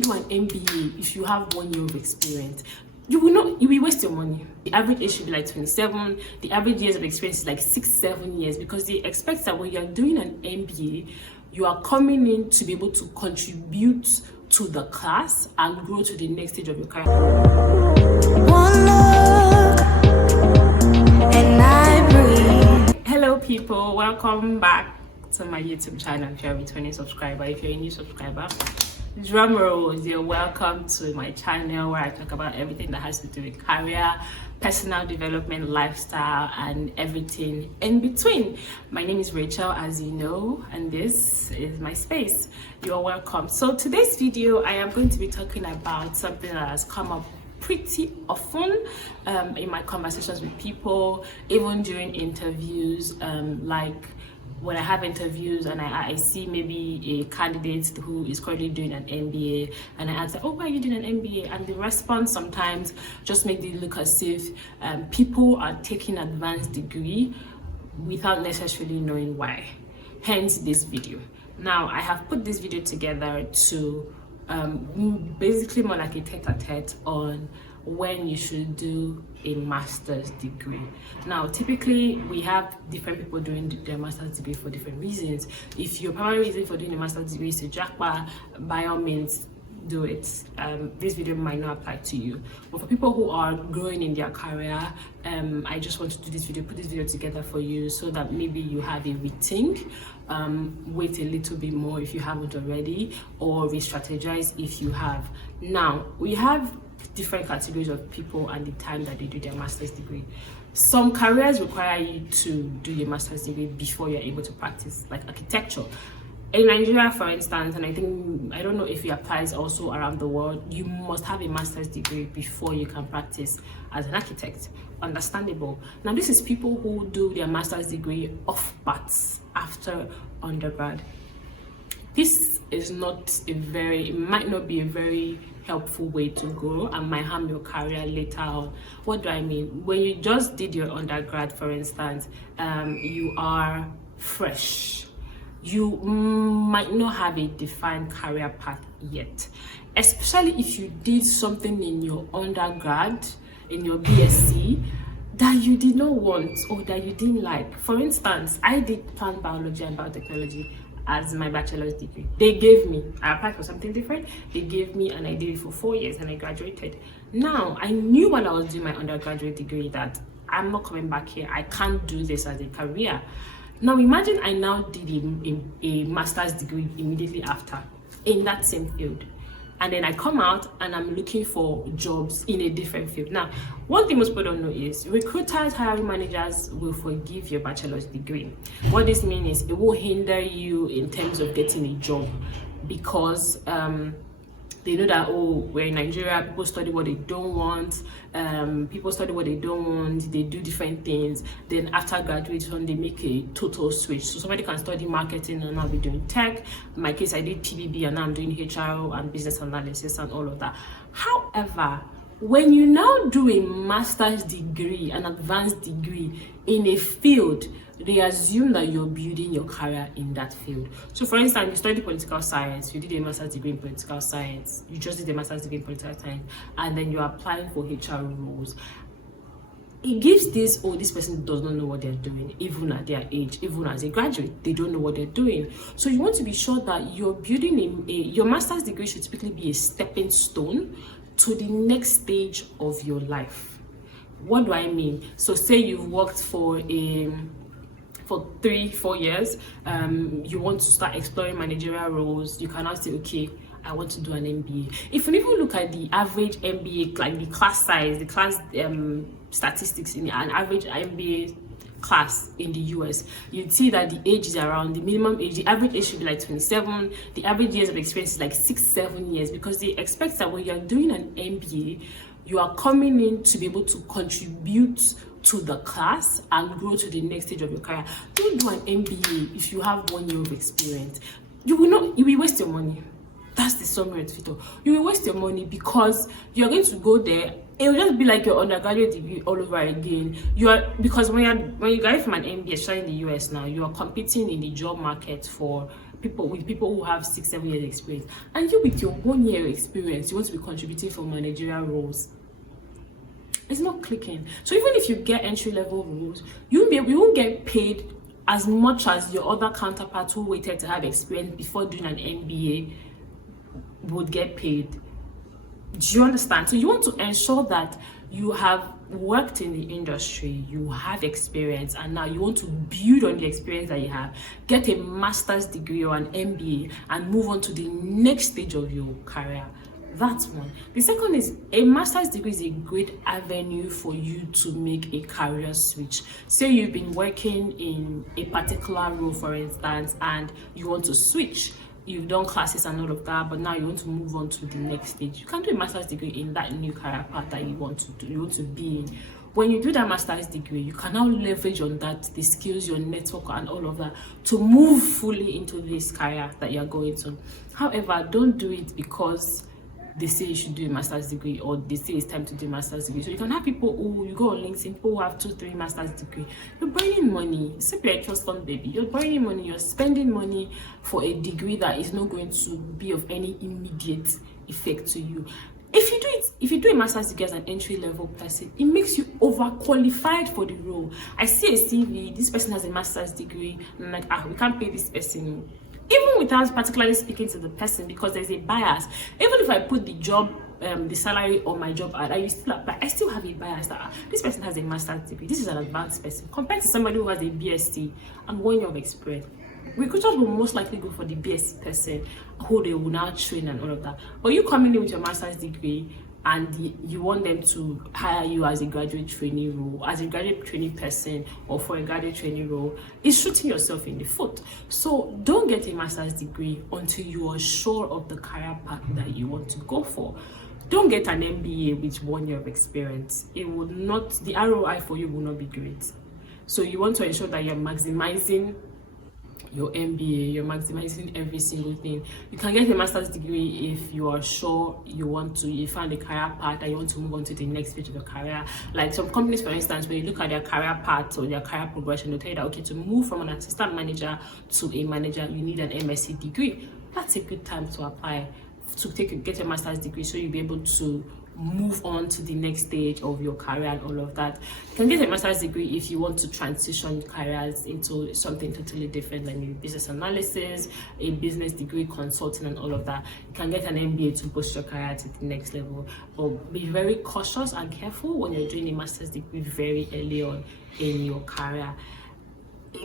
Don't do an MBA if you have 1 year of experience. You will waste your money. The average age should be like 27. The average years of experience is like 6-7 years, because they expect that when you're doing an MBA, you are coming in to be able to contribute to the class and grow to the next stage of your career. One love, and I breathe. Hello people, welcome back to my YouTube channel. If you're a returning subscriber, if you're a new subscriber, drum rolls, you're welcome to my channel where I talk about everything that has to do with career, personal development, lifestyle, and everything in between. My name is Rachel, as you know, and this is my space. You're welcome. So today's video, I am going to be talking about something that has come up pretty often in my conversations with people, even during interviews, like when I have interviews and I see maybe a candidate who is currently doing an MBA, and I ask them, oh, why are you doing an MBA? And the response sometimes just makes it look as if people are taking advanced degree without necessarily knowing why. Hence this video. Now, I have put this video together to basically more like a tete-a-tete on when you should do a master's degree. Now, typically we have different people doing their master's degree for different reasons. If your primary reason for doing a master's degree is to jackpot, by all means do it. This video might not apply to you, but for people who are growing in their career, I just want to do this video, put this video together for you so that maybe you have a rethink, wait a little bit more if you haven't already, or re-strategize if you have. Now, we have different categories of people and the time that they do their master's degree. Some careers require you to do your master's degree before you're able to practice, like architecture. In Nigeria, for instance, and I don't know if it applies also around the world, you must have a master's degree before you can practice as an architect. Understandable. Now, this is people who do their master's degree off paths after undergrad. This is not it might not be a very helpful way to go and might harm your career later on. What do I mean? When you just did your undergrad, for instance, you are fresh. You might not have a defined career path yet, especially if you did something in your undergrad, in your BSc, that you did not want or that you didn't like. For instance, I did plant biology and biotechnology as my bachelor's degree. They gave me, I applied for something different, they gave me, and I did it for 4 years and I graduated. Now, I knew when I was doing my undergraduate degree that I'm not coming back here. I can't do this as a career. Now, imagine I now did a master's degree immediately after in that same field. And then I come out and I'm looking for jobs in a different field. Now, one thing most people don't know is recruiters, hiring managers will forgive your bachelor's degree. What this means is it will hinder you in terms of getting a job, because they know that, oh, we're in Nigeria, people study what they don't want, they do different things. Then after graduation, they make a total switch. So somebody can study marketing and now be doing tech. In my case, I did PBB and now I'm doing HR and business analysis and all of that. However, when you now do a master's degree, an advanced degree in a field, they assume that you're building your career in that field. So for instance, you studied political science, you did a master's degree in political science, you just did a master's degree in political science, and then you're applying for HR roles. It gives this person does not know what they're doing, even at their age, even as a graduate, they don't know what they're doing. So you want to be sure that you're building your master's degree should typically be a stepping stone to the next stage of your life. What do I mean? So say you've worked for 3-4 years, you want to start exploring managerial roles, you cannot say, okay, I want to do an MBA. If you even look at the average MBA, like the class size, the class statistics in an average MBA class in the US, you'd see that the age is around the minimum age. The average age should be like 27. The average years of experience is like 6-7 years, because they expect that when you're doing an MBA, you are coming in to be able to contribute to the class and grow to the next stage of your career. Don't do an MBA if you have 1 year of experience. You will waste your money. That's the summary of it all. You will waste your money because you're going to go there. It will just be like your undergraduate degree all over again. Because when you graduate from an MBA, especially in the US now, you are competing in the job market for people who have 6-7 years experience, and you with your 1 year experience, you want to be contributing for managerial roles. It's not clicking. So even if you get entry-level roles, you won't get paid as much as your other counterparts who waited to have experience before doing an MBA would get paid. Do you understand? So you want to ensure that you have worked in the industry, you have experience, and now you want to build on the experience that you have, get a master's degree or an MBA, and move on to the next stage of your career. That's one. The second is a master's degree is a great avenue for you to make a career switch. Say you've been working in a particular role, for instance, and you want to switch. You've done classes and all of that, but now you want to move on to the next stage. You can do a master's degree in that new career path that you want to do, you want to be in. When you do that master's degree, you can now leverage on that, the skills, your network, and all of that to move fully into this career that you're going to. However, don't do it because they say you should do a master's degree, or they say it's time to do a master's degree. So you can have people who, you go on LinkedIn, people who have 2-3 master's degree. You're burning money. It's like you're a trust fund baby. You're burning money. You're spending money for a degree that is not going to be of any immediate effect to you. If you do a master's degree as an entry-level person, it makes you overqualified for the role. I see a CV, this person has a master's degree, and I'm like, we can't pay this person. Even without particularly speaking to the person, because there's a bias. Even if I put the job, the salary on my job ad, I still have a bias that this person has a master's degree, this is an advanced person, compared to somebody who has a BSc and 1 year of experience. Recruiters will most likely go for the BSc person who they will now train and all of that. But you coming in with your master's degree and you want them to hire you as a graduate trainee role, as a graduate trainee person, or for a graduate trainee role, is shooting yourself in the foot. So don't get a master's degree until you are sure of the career path that you want to go for. Don't get an MBA with 1 year of experience. It would not, the ROI for you will not be great. So you want to ensure that you're maximizing your MBA, you're maximizing every single thing. You can get a master's degree if you are sure you find a career path and you want to move on to the next stage of your career. Like some companies, for instance, when you look at their career path or their career progression, they'll tell you that, okay, to move from an assistant manager to a manager, you need an MSc degree. That's a good time to apply to get a master's degree, so you'll be able to move on to the next stage of your career and all of that. You can get a master's degree if you want to transition careers into something totally different, like maybe business analysis, a business degree, consulting, and all of that. You can get an MBA to boost your career to the next level, but be very cautious and careful when you're doing a master's degree very early on in your career.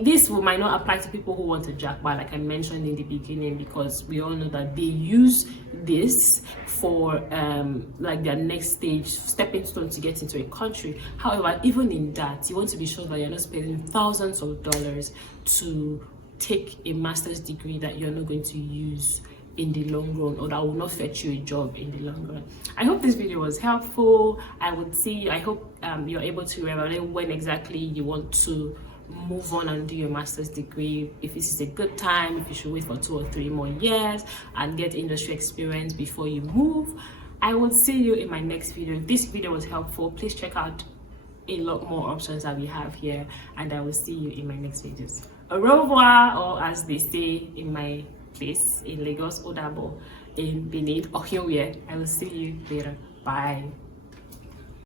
This might not apply to people who want to jackpot, like I mentioned in the beginning, because we all know that they use this for like their next stage, stepping stone to get into a country. However, even in that, you want to be sure that you're not spending thousands of dollars to take a master's degree that you're not going to use in the long run, or that will not fetch you a job in the long run. I hope this video was helpful. I hope you're able to evaluate when exactly you want to move on and do your master's degree, if this is a good time, if you should wait for 2 or 3 more years and get industry experience before you move. I will see you in my next video. If this video was helpful, please check out a lot more options that we have here, and I will see you in my next videos. Au revoir, or as they say in my place in Lagos, Odabo, in Benin, Ohio. I will see you later. Bye.